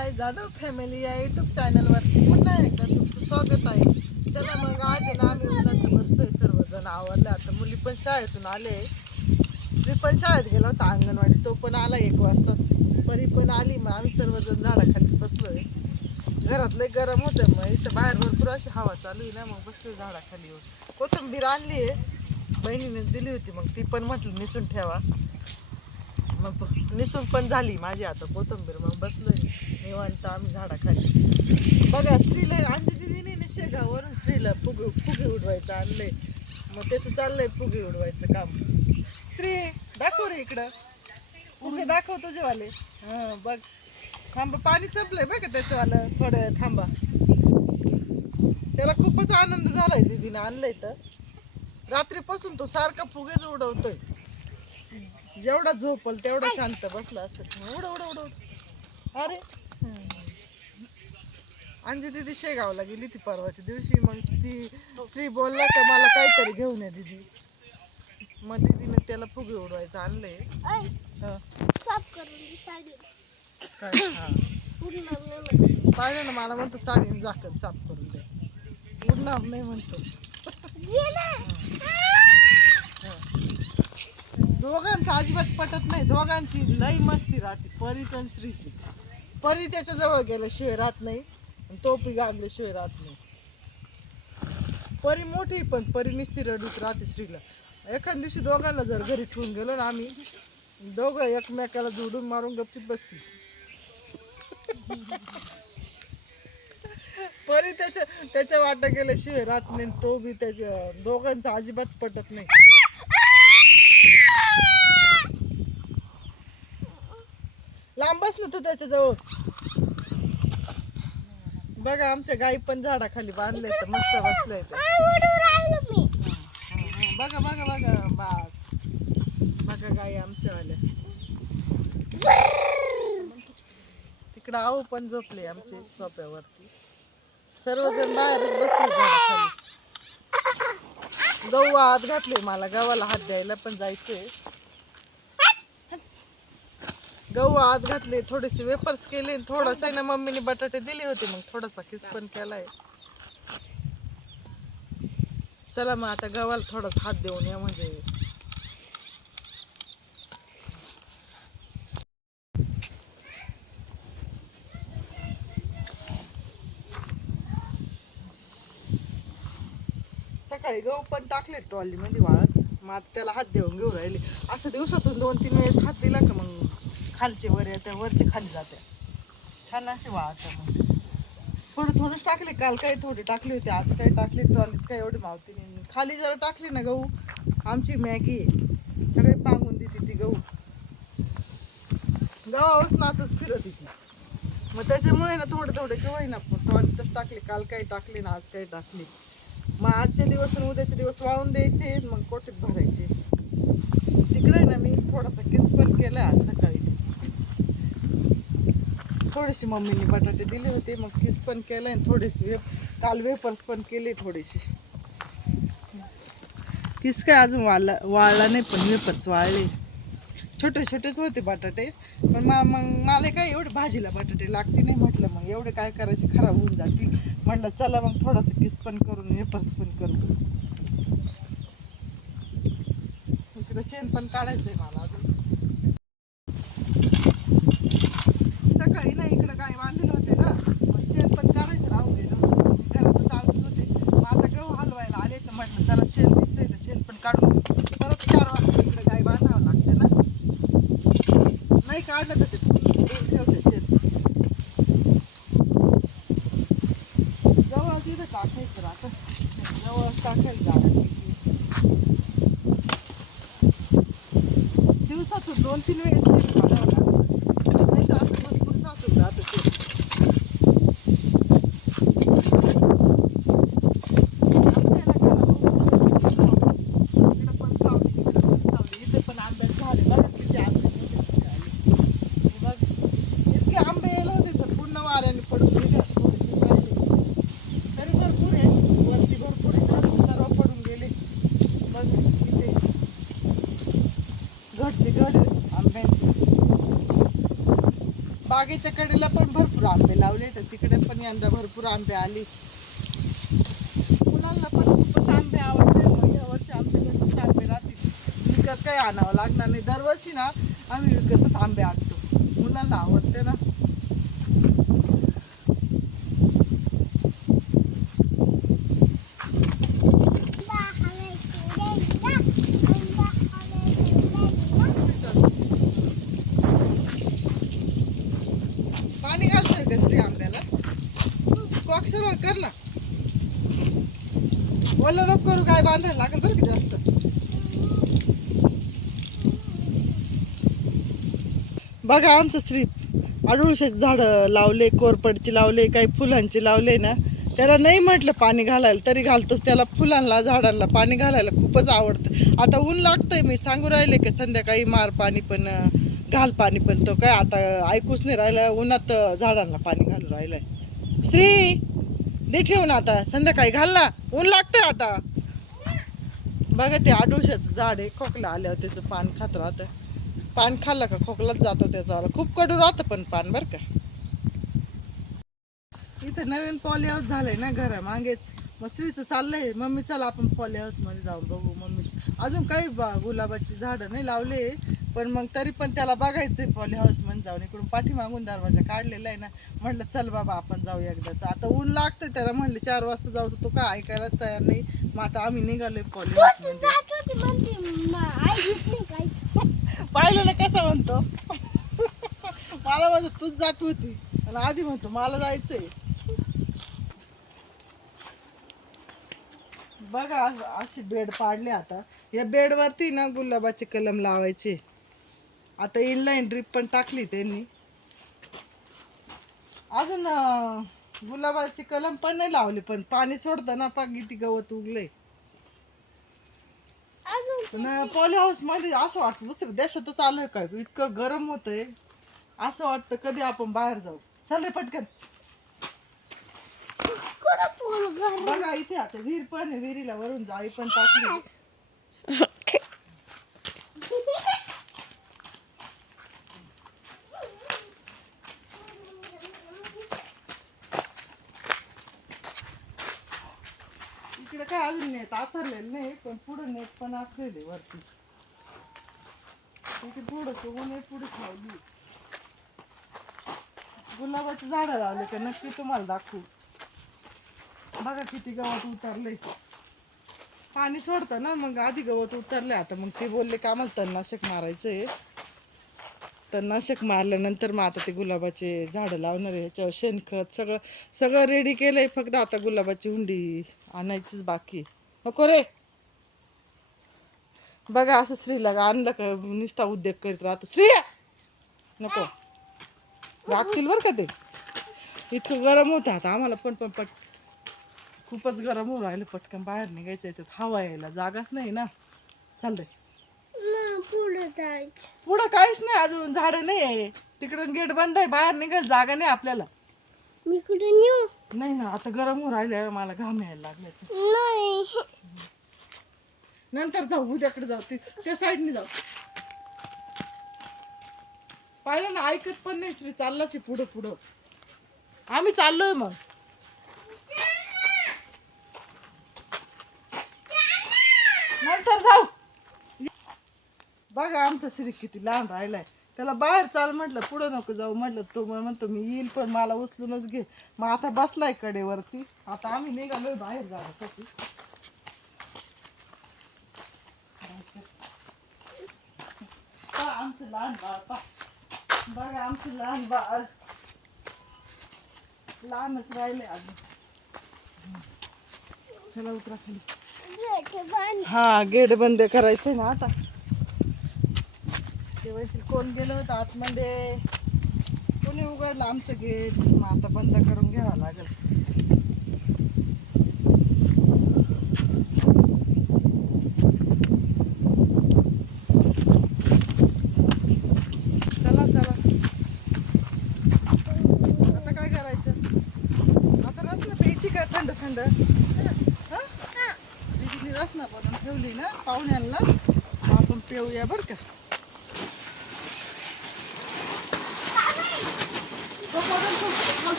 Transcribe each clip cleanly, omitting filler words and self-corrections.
हाय Jadhav family या YouTube चॅनलवरती पुन्हा एकदा तुमचं स्वागत आहे. चला मग आज आहे ना आम्ही उन्हाचं बसलोय सर्वजण आवरले. आता मुली पण शाळेतून आले. श्री पण शाळेत गेला होता अंगणवाडी, तो पण आला 1 वाजता. परी पण आली. मग आम्ही सर्वजण झाडाखाली बसलोय. घरात लय गरम होतं, मग इथं बाहेर भरपूर अशी हवा चालू आहे ना, मग बसलोय झाडाखाली. कोथिंबीर आणली आहे, बहिणीने दिली होती, मग ती पण म्हटलं निसून ठेवा. मग निसून पण झाली माझी आता कोथिंबीर. मग बसलोय निवांत आम्ही झाडाखाली. बघा श्रीला अंजू दिदीने शेगावरून श्रीला फुगे उडवायचं आणलंय. मग त्याचं चाललंय फुगे उडवायचं काम. श्री दाखव रे इकडं, फुगे दाखव तुझेवाले. हां बघ, थांबा पाणी संपलंय बघा त्याचंवालं, थोडं वेळ थांबा. त्याला खूपच आनंद झालाय दिदीने आणलंय तर. रात्रीपासून तो सारखा फुगेच उडवतोय. जेवढा झोपल तेवढा शांत बसला असत. उड उड उड उड. अरे अंजू दिदी शेगावला गेली ती परवाच्या दिवशी. मग ती श्री बोलला का मला काहीतरी घेऊन ये दीदी. मग दीदीने त्याला फुगे उडवायचं आणलंय. साफ करून साडी काय हा पाहिलं ना, मला म्हणतो साडीने झाकण साफ करून दे. उडणार नाही म्हणतो. दोघांचं अजिबात पटत नाही. दोघांची लई मस्ती राहते, परीच आणि श्रीची. परी त्याच्या जवळ गेल्याशिवाय राहत नाही, तो पी गागल्याशिवाय राहत नाही. परी मोठी पण परी नुसती रडूच राहते श्रीला. एखाद दिवशी दोघांना जर घरी ठेवून गेलो ना आम्ही, दोघं एकमेकाला जोडून मारून गपचित बसतील. परी त्याच्या वाटा गेल्याशिवाय राहत नाही, तो बी त्याच्या. दोघांचं अजिबात पटत नाही. लांब बस ना तू त्याच्याजवळ. बघा आमच्या गाई पण झाडाखाली बांधले तर मस्त बसलंय ते. बघा बघा बघा बास. बघा गाई आमच्यावाल्या. तिकडं आऊ पण झोपले आमचे सोप्यावरती. सर्वजण बाहेरच बसले झाडाखाली. गहू आत घातले, मला गव्हाला हात द्यायला पण जायचंय. गहू आत घातले, थोडेसे वेफर्स केले, थोडंसं ना मम्मीने बटाटे दिले होते, मग थोडासा किस पण केलाय. चला मग आता गव्हाला थोडासा हात देऊन या म्हणजे. सकाळी गहू पण टाकले ट्रॉली मध्ये वाळत. मग आता त्याला हात देऊन घेऊन राहिले. असं दिवसातून 2-3 वेळेस हात दिला का मग खालचे वर येते, वरचे खाली जाते. छान असे वाळत. मग थोडंच टाकले, काल काही थोडे टाकले होते, आज काही टाकले. ट्रॉलीत काही एवढी मावती नाही. खाली जरा टाकली ना गहू, आमची मॅगी आहे, सगळे पांगून देते ती गहू. गव्हावरच नाचत फिरत ती. मग त्याच्यामुळे ना थोडे थोडे केव्हाही ना ट्रॉलीतच टाकले. काल काही टाकले ना आज काही टाकले. मग आजचे दिवस आणि उद्याचे दिवस वाळून द्यायचे, मग कोटीत भरायचे. तिकडे ना मी थोडासा किस पण केला आज सकाळी. थोडेसे मम्मीने बटाटे दिले होते, मग किस पण केलाय. थोडेसे काल वेफर्स पण केले थोडेसे. किस काय अजून वाळला नाही, पण वेफर्स वाळले. छोटे छोटेच होते बटाटे, पण मग मला काय एवढे भाजीला बटाटे लागते नाही. म्हटलं मग एवढे काय करायचे, खराब होऊन जातील. म्हटलं चला मग थोडंसं किस पण करून वेफर्स पण करू. इकडं शेण पण काढायचंय मला अजून. सकाळी ना इकडं गाय बांधलेले होते ना, मग शेण पण काढायचं राहून गेलं. घरातच आवडत होते. मग आता गहू हलवायला आले तर म्हटलं चला शेण दिसतंय तर शेण पण काढून घेऊ. परत 4 वाजता इकडे गाय बांधावं लागते ना. नाही काढलं तर ते ठेवते शेण. जवळच इथं टाकायचं राहतं, जवळच टाकायला जावं. दिवसातून 2-3 वेळेस शेण काढावं लागतं, नाही तर असं भरपूर साचून जातं शेण. इकडं पण सावली, तिकडं पण सावली. इथे पण आंब्याचं झाड आहे. बघा किती आंबे मोठे आले. बघ इतके आंबे यायला होते तर पूर्ण वाऱ्याने पडून गेले. थोडेसे राहिले तरी भरपूर आहे, वरती भरपूर आहे, सर्व पडून गेले. बागेच्या कडेला पण भरपूर आंबे लावले तर तिकडे पण यंदा भरपूर आंबे आले. मुलांना पण खूपच आंबे आवडते. मग यावर्षी आमच्याकडे खूप आंबे राहतील. विकत काही आणावं लागणार नाही. दरवर्षी ना आम्ही विकतच आंबे आणतो. मुलांना आवडते ना. पाणी घालतोय का श्री आंब्याला? कॉक सर्व कर ना. ओलं नको करू, काय बांधायला लागेल बरं की जास्त. बघा आमचं श्री अडुळशाची झाडं लावले, कोरपडची लावले, काही फुलांची लावले ना. त्याला नाही म्हटलं पाणी घालायला तरी घालतोच. त्याला फुलांना झाडांना पाणी घालायला खूपच आवडतं. आता ऊन लागतंय, मी सांगू राहिले की संध्याकाळी मार पाणी पण घाल पाणी, पण तो काय आता ऐकूच नाही राहिला. उन्हात झाडांना पाणी घालून राहिलाय. श्री दे ठेवून आता, संध्याकाळी घाल ना, ऊन लागतंय आता. बघा ते अडुळशाचं झाड आहे, खोकला आल्यावर त्याचं पान खात राहतं. पान खाल्लं का खोकलाच जातो त्याचा. खूप कडू राहतं पण पान बरं का. इथं नवीन पॉली हाऊस झालंय ना घरा मागेच. मग स्त्रीचं चाललंय, मम्मी चला आपण पॉली हाऊस मध्ये जाऊन बघू. मम्मीच अजून काही गुलाबाची झाडं नाही लावले, पण मग तरी पण त्याला बघायचंय पॉली हाऊस मध्ये जाऊन. इकडून पाठीमागून दरवाजा काढलेला आहे ना. म्हटलं चल बाबा आपण जाऊ एकदाच. आता ऊन लागतंय त्याला, म्हणले 4 वाजता जाऊ, तर तो काय ऐकायलाच तयार नाही. मग आता आम्ही निघालोय पॉली हाऊस मध्ये. पाहिलं ना कसं म्हणतो. मला म्हणतो तूच जात होती आणि आधी म्हणतो मला जायचंय. बघा अशी बेड पाडले. आता या बेडवरती ना गुलाबाचे कलम लावायचे. आता इनलाईन ड्रीप पण टाकली त्यांनी. अजून गुलाबाची कलम पण नाही लावली, पण पाणी सोडतं ना पाक किती गवत उगलंय. पण पॉली हाऊस मध्ये असं वाटतं दुसऱ्या देशातच आलोय काय, इतकं गरम होतंय. असं वाटतं कधी आपण बाहेर जाऊ. चल रे पटकन. बघा इथे आता विहीर पण आहे, विहिरीला वरून जाळी पण टाकली. इकडे काय अजून नेट आथरलेलं नाही, पण पुढे नेट पण आखलेले वरती. इथे थोडस ऊन पुढे ठेवली. गुलाबाची झाडं लावले का नक्की तुम्हाला दाखवू. बघा किती गवत उतरले. पाणी सोडतं ना, मग आधी गवत उतरले. आता मग ते बोलले का आम्हाला तणनाशक मारायचंय. तणनाशक मारल्यानंतर मग आता ते गुलाबाचे झाडं लावणार आहे. ह्याच्यावर शेणखत सगळं सगळं रेडी केलंय. फक्त आता गुलाबाची हुंडी आणायचीच बाकी. नको रे. बघा असं श्रीला आणलं का नुसता उद्योग करीत राहतो. श्री नको लागतील बरं का ते. इतकं गरम होतं आता आम्हाला पण खूपच गरम होऊ राहिलं. पटकन बाहेर निघायचंय, तर हवा यायला जागाच नाही ना. चाललंय पुढं काहीच नाही, अजून झाडं नाही आहे. तिकडून गेट बंद आहे, बाहेर निघायला जागा नाही आपल्याला. मी कुठे नेऊ? नाही ना, आता गरम होऊ राहिलं, मला घाम यायला लागल्याच. नाही नंतर जाऊ, उद्याकडे जाऊ, त्या साईडने जाऊ. पाहिलं ना, ऐकत पण नाही श्री. चाललाच पुढं पुढं. आम्ही चाललोय मग. नंतर जाऊ. बघा आमचा श्री किती लहान राहिलाय. त्याला बाहेर चाल म्हटलं, पुढं नको जाऊ म्हटलं. तो म्हणतो मी येईल, पण मला उचलूनच घे. मग आता बसलाय कडेवरती. आता आम्ही निघालोय बाहेर जाण्यासाठी. आमचं लहान बाळ बघा, आमचं लहान बाळ लहानच राहिले अजून. चला उतरा खाली. हा गेट बंद करायचंय ना आता. तेव्हा कोण गेलं होतं आतमध्ये, कोणी उघडलं आमचं गेट. मग आता बंद करून घ्यावं लागेल. चला चला आता काय करायचं. आता रसना प्यायची का थंड थंड. दीदीने रसना बनवून ठेवली ना पाहुण्यांना, आपण पिऊया बरं का.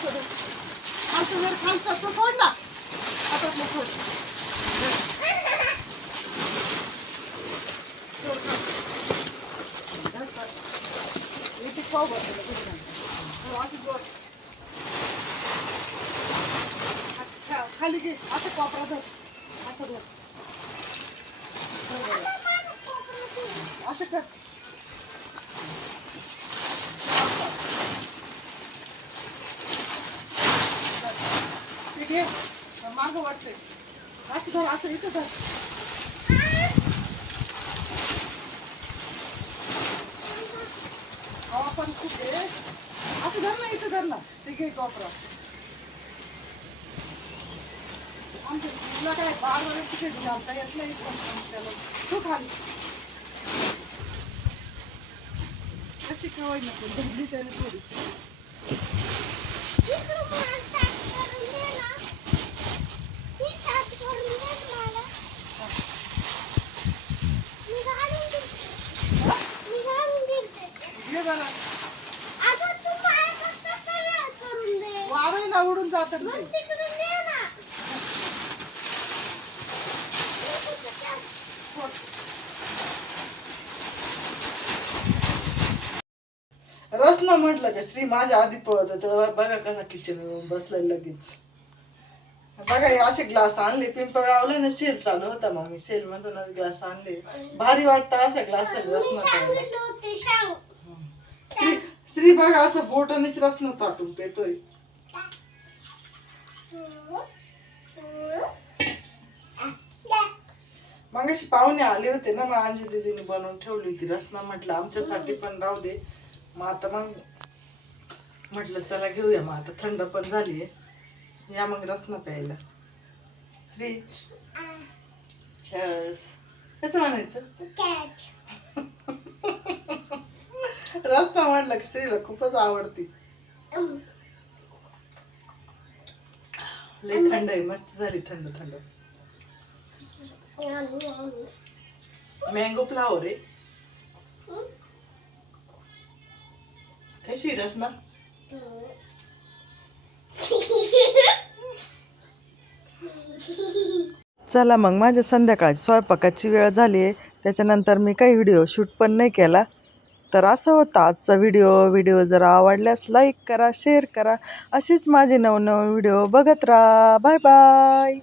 असं धर. खालचं जर खालचा तो सोड ना हातातलं सोड. सोड खालचं. धर, धर. इथे पाव बसलेलं कुठे नाही. हो, असं जोड. खाली घे असं कोपरा धर असं धर. असं कर. ठीक आहे मागं वाटतंय असं धर असं इथं धर. हवा पण खूप आहे असं धर ना इथं धर ना. ठीक आहे कोपरा आमच्या स्कूलला काय बार तिकीट घालता येत नाही त्याला तू खाली कशी कवाय नको धरली त्याने थोडीशी. घे बरं वारं ना उडून जातात ते. रसना म्हटलं का श्री माझ्या आधी पळत होतं. बघा कसा किचन बसलाय लगेच. बघा हे असे ग्लास आणले पिंपळगावला ना सेल चालू होता मग मी सेल मधूनच ग्लास आणले. भारी वाटतं अशा ग्लास रसना श्री श्री बघा असं बोटानेच रसना चाटून पेतोय. मग अशी पाहुणे आले होते ना मग अंजू दीदीने बनवून ठेवली होती रसना. म्हटलं आमच्यासाठी पण राहू दे. मग आता मग म्हटलं चला घेऊया. मग आता थंड पण झाली आहे या मग रसना प्यायला. श्री छस कसं म्हणायचं रसना म्हटलं की श्रीला खूपच आवडती. लय थंड आहे मस्त झाली थंड थंड. मँगो फ्लावर आहे. कशी रसना चला मग माझ्या संध्याकाळची स्वयंपाकाची वेळ झाली आहे. त्याच्यानंतर मी काही व्हिडिओ शूट पण नाही केला. तर असा होता आजचा व्हिडिओ जर आवडल्यास लाईक करा शेअर करा. अशीच माझे नवनवीन व्हिडिओ बघत राहा. Bye bye.